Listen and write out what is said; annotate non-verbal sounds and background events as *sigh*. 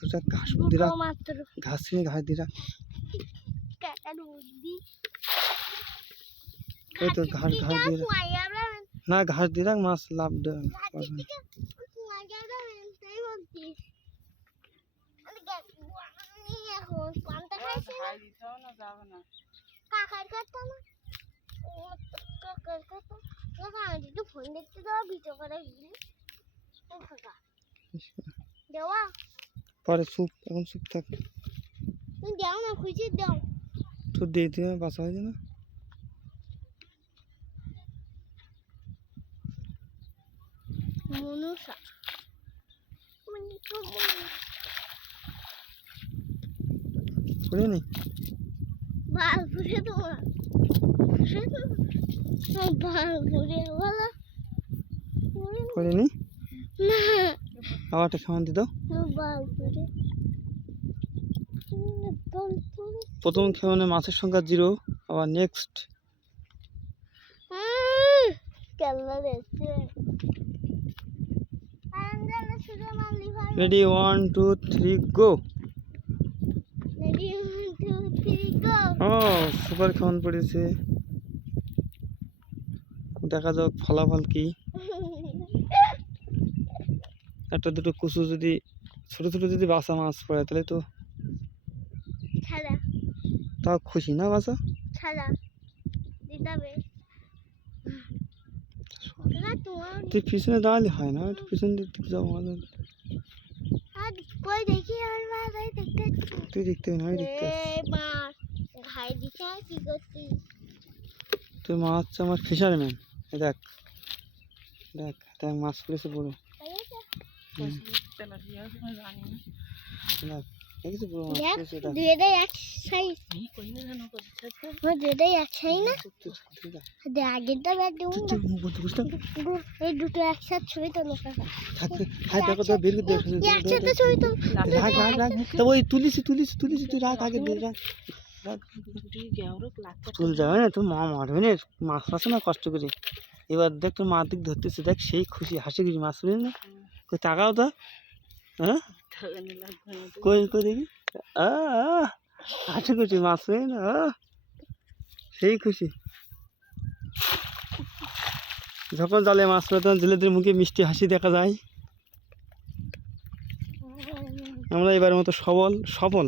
দুটা ঘাস দিরা দুটো মাত্র। ঘাসে ঘাস দিরা। কাটার বুদ্ধি এই তো ঘাস ঘাস দিরা কুয়াই যাবে না ঘাস দিরা মাছ লাভ দেয় ঘাটের থেকে কুয়াই তাই বলছিস আমি গেছি আমি এখন না কাকার কথা না। ও তো কাকার কথা কাকা আমি একটু ফোন দেখতে দাও ভিডিও করে দেওয়া? পরে স্যুপ এখন স্যুপ থাক তুমি দাও না খুঁজে দাও তো দিয়ে দিয়ে বাসা হয়েছে না মনুষা মানে তো মনুষা করে নি বাল ঘুরে তোমার বাল ঘুরে বলো করে নি না আবার একটা দিত প্রথম খাওয়ানে মাছের সংখ্যা জিরো, আবার next ready one two three go ready two three go ও সুপার খাওয়ান পড়েছে। দেখা যাক ফলাফল কি। *laughs* একটা দুটো কুচু যদি ছোট ছোট যদি বাসা মাছ পড়ে তাহলে তো তাও খুশি না বাসা? তুই পিছনে দাঁড়ালে হয় না একটু পিছন দিক যাব আমাদের তুই দেখতে না আমি দেখতে। মাছ তুই মা হচ্ছে আমার ফিশারম্যান দেখ। দেখ দেখ মাছ পড়েছে বড়। বড় মাছ দুইটাই এক সাইজ। দুইটাই এক সাইজ না। দে আগেরটা দেবো না। এই দুটো একসাথে ছবি তোলো কাকা থাকবে হাই দেখো তো বের করে দে একসাথে ছবি তোল রাখ রাখ রাখ তো ওই তুলিছি তুলিছি তুলিছি তুই রাখ আগে দে রাখ। রাখ। যাবে না? তো মা মারবে না? মাছ না কষ্ট করে? এবার দেখ তোর মার দিক ধরতেছে দেখ সেই খুশি হাসি খুশি মাছ পেলে না? কই তাকাও তো। হ্যাঁ? কই কই দেখি? হাসি খুশি, মাছ না সেই খুশি। যখন জালে মাছ তখন জেলেদের মুখে মিষ্টি হাসি দেখা যায়। আমরা এবার মতো সবল সফল